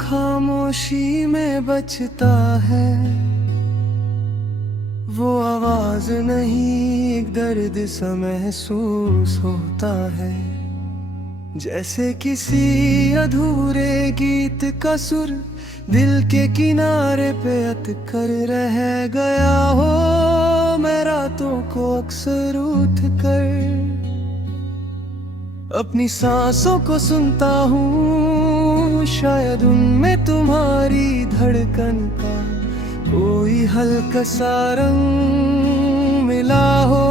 खामोशी में बचता है, वो आवाज नहीं एक दर्द सा महसूस होता है। जैसे किसी अधूरे गीत का सुर दिल के किनारे पे अटकर रह गया हो। मैं रातों को अक्सर उठ कर अपनी सांसों को सुनता हूँ, शायद उनमें तुम्हारी धड़कन का कोई हल्का सा रंग मिला हो।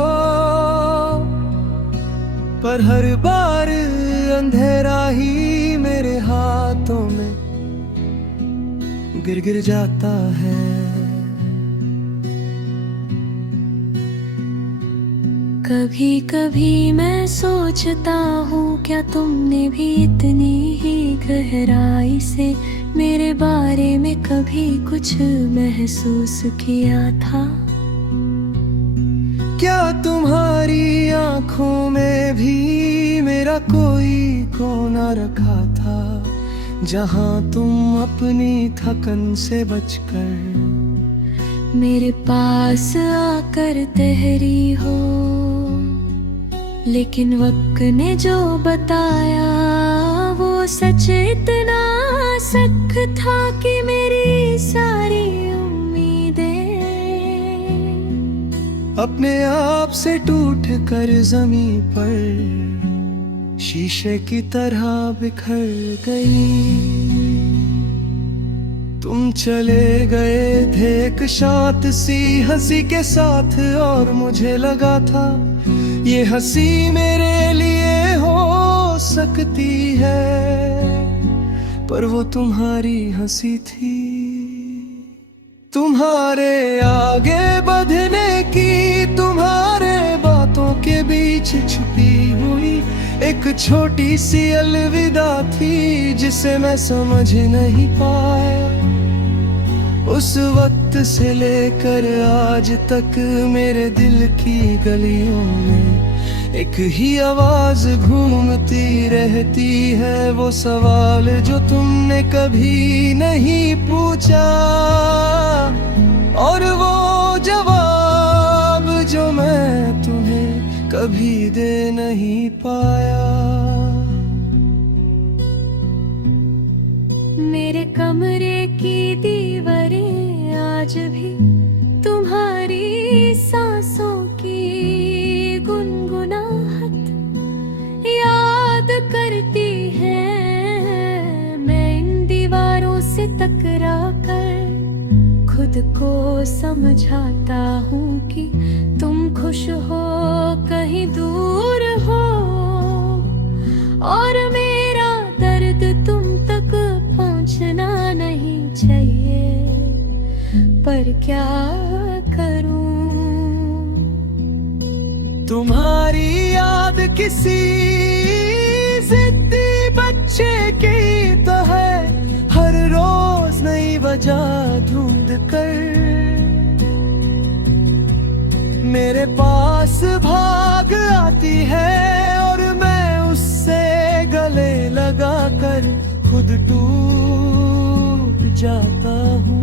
पर हर बार अंधेरा ही मेरे हाथों में गिर गिर जाता है। कभी कभी मैं सोचता हूँ, क्या तुमने भी इतनी ही गहराई से मेरे बारे में कभी कुछ महसूस किया था? क्या तुम्हारी आंखों में भी मेरा कोई कोना रखा था, जहां तुम अपनी थकन से बचकर मेरे पास आकर ठहरी हो? लेकिन वक्त ने जो बताया वो सच इतना सख्त था कि मेरी सारी उम्मीदें अपने आप से टूट कर जमीन पर शीशे की तरह बिखर गई। तुम चले गए थे एक शांत सी हंसी के साथ, और मुझे लगा था ये हंसी मेरे लिए हो सकती है, पर वो तुम्हारी हंसी थी। तुम्हारे आगे बढ़ने की, तुम्हारे बातों के बीच छुपी हुई एक छोटी सी अलविदा थी, जिसे मैं समझ नहीं पाया। उस वक्त से लेकर आज तक मेरे दिल की गलियों में एक ही आवाज घूमती रहती है, वो सवाल जो तुमने कभी नहीं पूछा, और वो जवाब जो मैं तुम्हें कभी दे नहीं पाया। मेरे कमरे की दीवारें आज भी तुम्हारी सांसों की गुनगुनाहट याद करती है। मैं इन दीवारों से टकरा कर खुद को समझाता हूँ कि तुम खुश हो, कहीं दूर हो, और मेरा दर्द तुम तक पहुँचना नहीं चाहिए। पर क्या करूं? तुम्हारी याद किसी जिद्दी बच्चे की तो है, हर रोज नई वजह ढूंढ कर मेरे पास भाग आती है, और मैं उससे गले लगा कर खुद टूट जाता हूँ।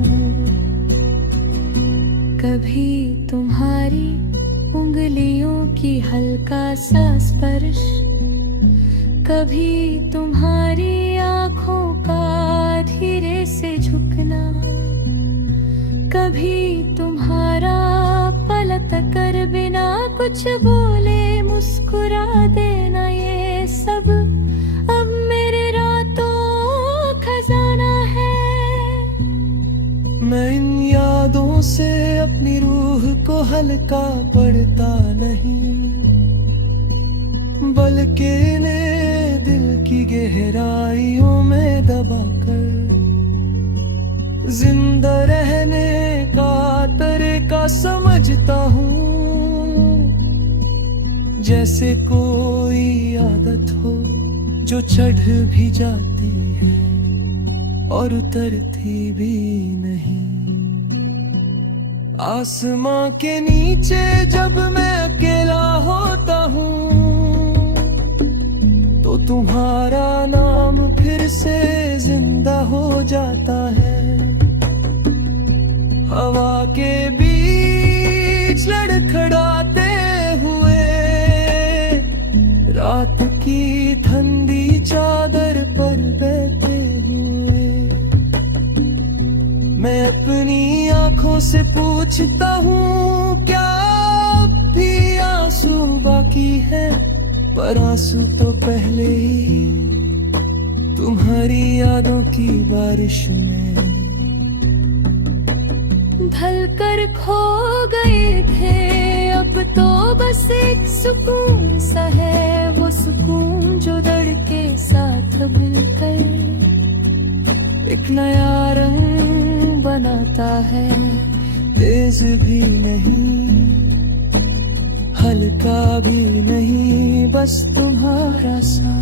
कभी तुम्हारी उंगलियों की हल्का सा स्पर्श, कभी तुम्हारी आँखों का धीरे से झुकना, कभी तुम्हारा पलट कर बिना कुछ बोले मुस्कुरा देना, ये सब अब मेरे रातों खजाना है। मैं इन यादों से अपनी रूह को हल्का पड़ता नहीं, बल्कि इन्हें दिल की गहराइयों में दबाकर जिंदा रहने का तरीका समझता हूँ। जैसे कोई आदत हो जो चढ़ भी जाती है और उतरती भी नहीं। आसमां के नीचे जब मैं अकेला होता हूँ तो तुम्हारा नाम फिर से जिंदा जिंदा हो जाता है। हवा के बीच लड़खड़ाते हुए, रात की ठंडी चादर पर बहते हुए, मैं अपनी आंखों से पूछता हूँ क्या अब भी आंसू बाकी है। पर आंसू तो पहले ही तुम्हारी यादों की बारिश में ढल कर खो गए थे। अब तो बस एक सुकून सा है, वो सुकून जो दर्द के साथ मिलकर एक नया रंग बनाता है। तेज भी नहीं, हल्का भी नहीं, बस तुम्हारा सा।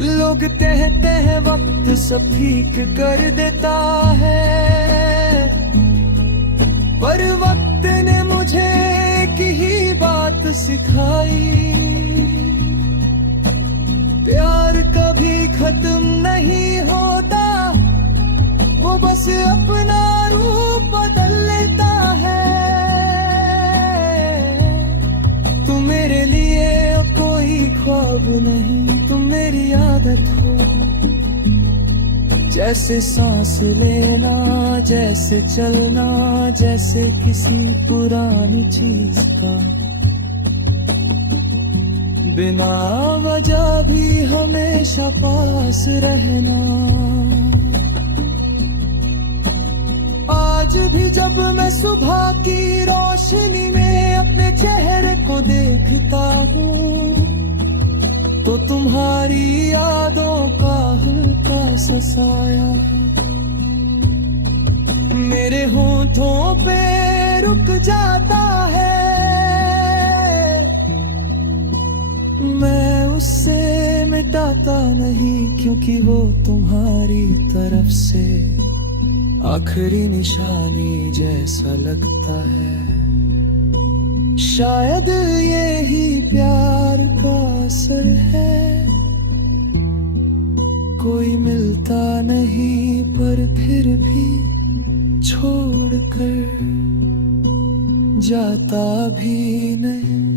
लोग कहते हैं वक्त सब ठीक कर देता है, पर वक्त ने मुझे एक ही बात सिखाई। प्यार कभी खत्म नहीं होता, वो बस अपना रूप बदल लेता है। तुम मेरे लिए कोई ख्वाब नहीं, तुम मेरी आदत हो। जैसे सांस लेना, जैसे चलना, जैसे किसी पुरानी चीज का बिना वजह भी हमेशा पास रहना। आज भी जब मैं सुबह की रोशनी में अपने चेहरे को देखता हूँ, तो तुम्हारी यादों का हल्का सा साया मेरे होठों पे रुक जाता है। मैं उससे मिटाता नहीं, क्योंकि वो तुम्हारी तरफ से आखिरी निशानी जैसा लगता है। शायद यही प्यार का असर है, कोई मिलता नहीं पर फिर भी छोड़कर जाता भी नहीं।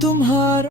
तुम्हारा